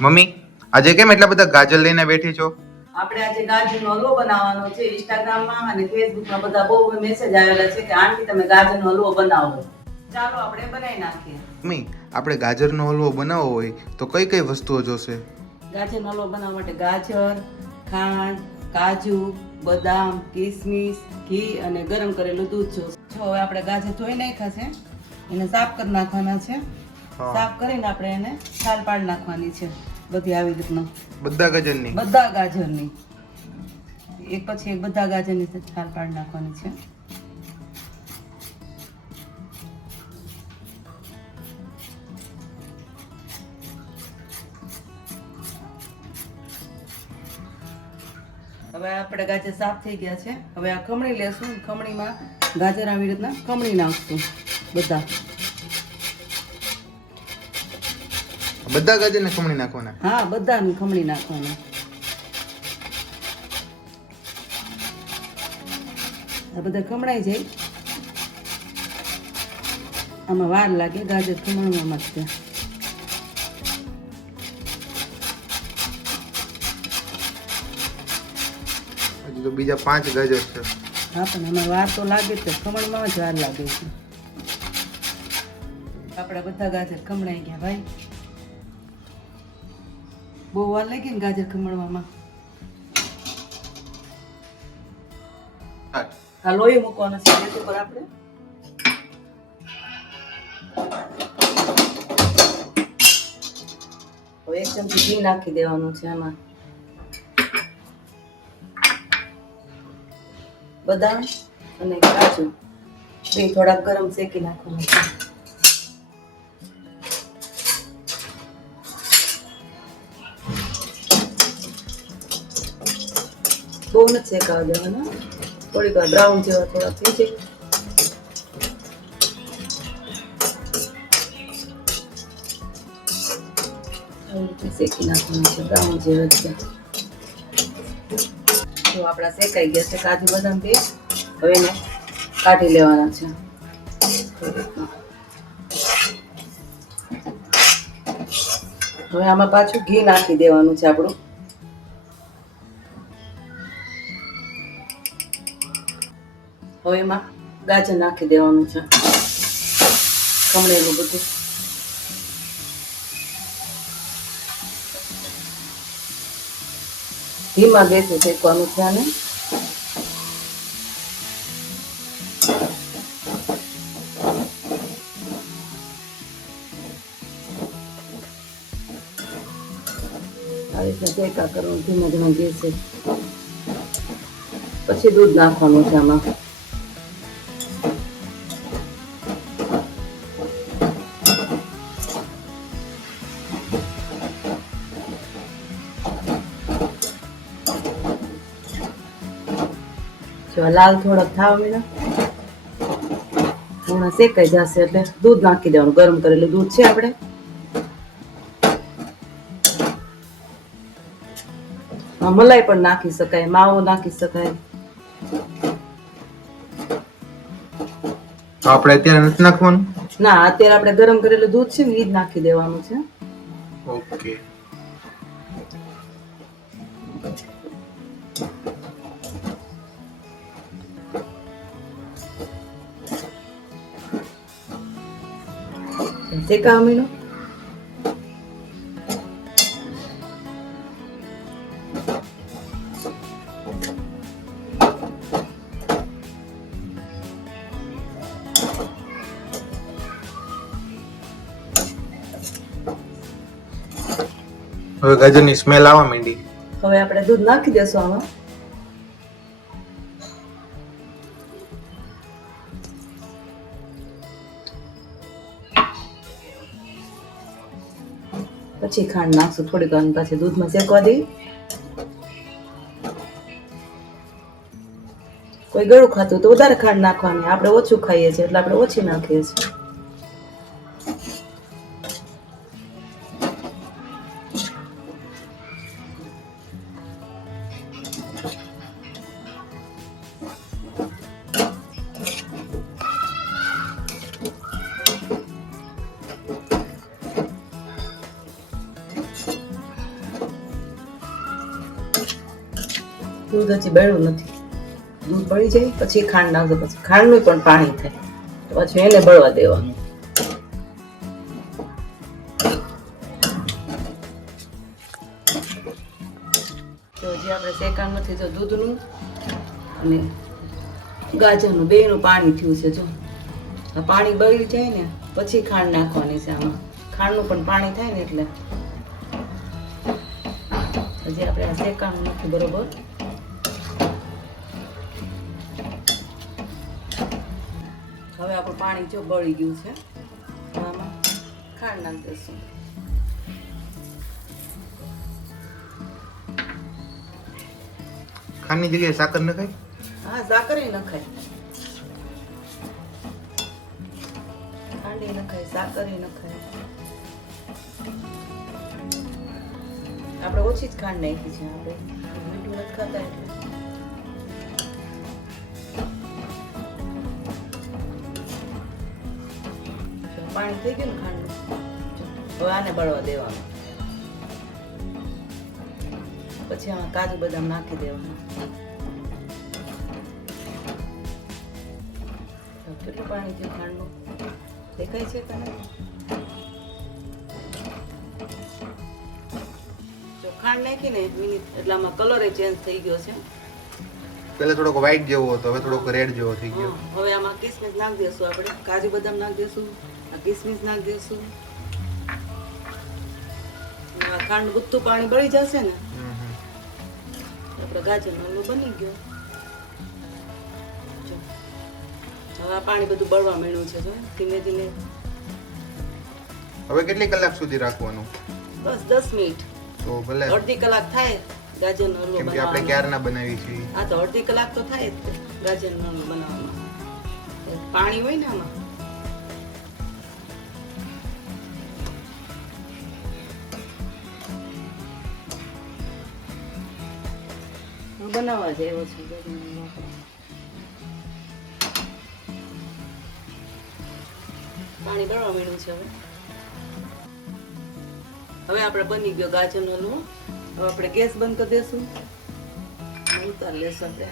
Mummy આજે કેમ એટલા બધા ગાજર લઈને બેઠી છો? આપણે આજે ગાજરનો હલવો બનાવવાનો છે. ઇન્સ્ટાગ્રામમાં અને ફેસબુકમાં બધા બહુ મેસેજ આવેલા છે કે આંટી તમે ગાજરનો હલવો બનાવો. ચાલો આપણે બનાવી નાખીએ. મમ્મી આપણે ગાજરનો હલવો બનાવવો હોય તો કઈ કઈ વસ્તુઓ જોશે? ગાજરનો હલવો બનાવવા માટે ગાજર, ખાંડ, કાજુ, બદામ, કિસમિસ, ઘી અને ગરમ કરેલું દૂધ જોશે. જો હવે આપણે ગાજર ધોઈ નાખ્યા છે, એને સાફ કરી નાખવાના છે. સાફ કરીને આપણે એને છાલ પાડી નાખવાની છે બધી આવી રીતના. બધા ગાજરની? બધા ગાજરની એક પછી એક બધા ગાજરની છાલ પાડી નાખવાની છે. હવે આપણે ગાજર સાફ થઈ ગયા છે. હવે આ ખમણી લેશું. ખમણીમાં ગાજર આવી રીતના ખમણી નાખશું બધા. બધા ગાજરને ખમણી નાખવાના? હા, બધાને ખમણી નાખવાના. આ બધા ખમણાઈ જાય. આમાં વાર લાગે ગાજર ખમણવામાં જ. હજી તો બીજા 5 ગાજર છે. હા, પણ આમાં વાર તો લાગે જ છે, ખમણમાં જ વાર લાગે છે. આપણા બધા ગાજર ખમણાઈ ગયા ભાઈ. બહુ વાર લાગી ને ગાજર ખમણવામાં. આ લોહી મૂકવાનો છે ગેસ ઉપર આપણે. હવે 1 ચમચી ઘી નાખી દેવાનું છે આમાં. બદામ અને કાજુ બે થોડાક ગરમ શેકી નાખવાનું છે. બહુ નથી શેકાવા દેવાના, થોડીક વાર બ્રાઉન જેવા થોડા થઈ જાય. શેકી નાખવાનું છે બ્રાઉન જેવા છે. જો આપણા શેકાઈ ગયા છે કાજુ બદામ બે. હવે એને કાઢી લેવાના છે. હવે આમાં પાછું ઘી નાખી દેવાનું છે આપણું. હવે એમાં ગાજર નાખી દેવાનું છે ખમણેલું બધું. ધીમા ગેસે શેકવાનું છે આને. આવી રીતના શેકા કરવાનું ધીમા ધીમા ગેસે. પછી દૂધ નાખવાનું છે આમાં. લાલ થોડાક થાવ મીના હમણાં શેકાઈ જશે એટલે દૂધ નાખી દેવાનું. ગરમ કરેલું દૂધ છે આપણે. મલાઈ પણ નાખી શકાય, માવો નાખી શકાય. તો આપણે અત્યારે નથી નાખવાનું? ના, અત્યારે આપણે ગરમ કરેલું દૂધ છે ને એ જ નાખી દેવાનું છે. ઓકે. શેકા મીનો. હવે ગાજરની સ્મેલ આવવા માંડી. હવે આપણે દૂધ નાખી દેશું આમાં. પછી ખાંડ નાખશું થોડીક વાર પછી દૂધમાં શેકવા દઈએ. કોઈ ગળું ખાતું તો વધારે ખાંડ નાખવાની. આપણે ઓછું ખાઈએ છીએ એટલે આપણે ઓછી નાખીએ છીએ. દૂધ હજી બળ્યું નથી. દૂધ બળી જાય પછી ખાંડ નાખજો, પછી ખાંડનું પણ પાણી થાય તો પછી એને બળવા દેવાનું. તો હજી આપણે શેકાણ નથી, જો દૂધનું અને ગાજરનું બેયનું પાણી થયું છે. જો આ પાણી બળી જાય ને પછી ખાંડ નાખવાની છે. આમાં ખાંડનું પણ પાણી થાય ને એટલે હજી આપણે આ શેકાણ નથી બરોબર. હવે આપણું પાણી જો બળી ગયું છે, આમાં ખાંડ નાખી દઈશું. ખાંડની જગ્યાએ સાકર નખાય? હા, સાકર નખાય, ખાંડ નખાય, સાકર નખાય. આપણે ઓછી જ ખાંડ નાખી છે, આપણે મીઠું નથી ખાતા એટલે. પાણી થઈ ગયું ને ખાંડનું, હવે આને બળવા દેવાનું. પછી આમાં કાજુ બદામ નાખી દેવાના. કેટલું પાણી થયું ખાંડનું દેખાય છે તને? જો ખાંડ નાખીને 1 મિનિટ એટલે આમાં કલર ચેન્જ થઈ ગયો છે. પહેલા થોડોક વ્હાઈટ જેવો હતો, હવે થોડોક રેડ જેવો થઈ ગયો. હવે આમાં કિસમિસ નાખી દેશું, આપણે કાજુ બદામ નાખી દેશું, આ કિસમિસ નાખી દેશું. આ ખાંડ ગુત્તું પાણી બળી જશે ને આપણે ગાજરનો હલવો બની ગયો. હવે આ પાણી બધું બળવા માંડ્યું છે, જો ધીમે ધીમે. હવે કેટલી કલાક સુધી રાખવાનું? બસ 10 મિનિટ. તો ભલે અડધી કલાક થાય ગાજરનો હલવો કેમ કે આપણે બનાવવામાં. ક્યારના બનાવી છીએ. હા, તો અડધી કલાક તો થાય જ તે ગાજરનો હલવો બનાવવામાં. પાણી હોય ને આમાં. બનાવવા જેવો છે ગાજરનો હલવો. પાણી બળવા માંડ્યું છે. હવે આપણે બની ગયો ગાજરનો હલવો. હવે આપણે ગેસ બંધ કરી દેશું, ઉતાર લેશું આપણે.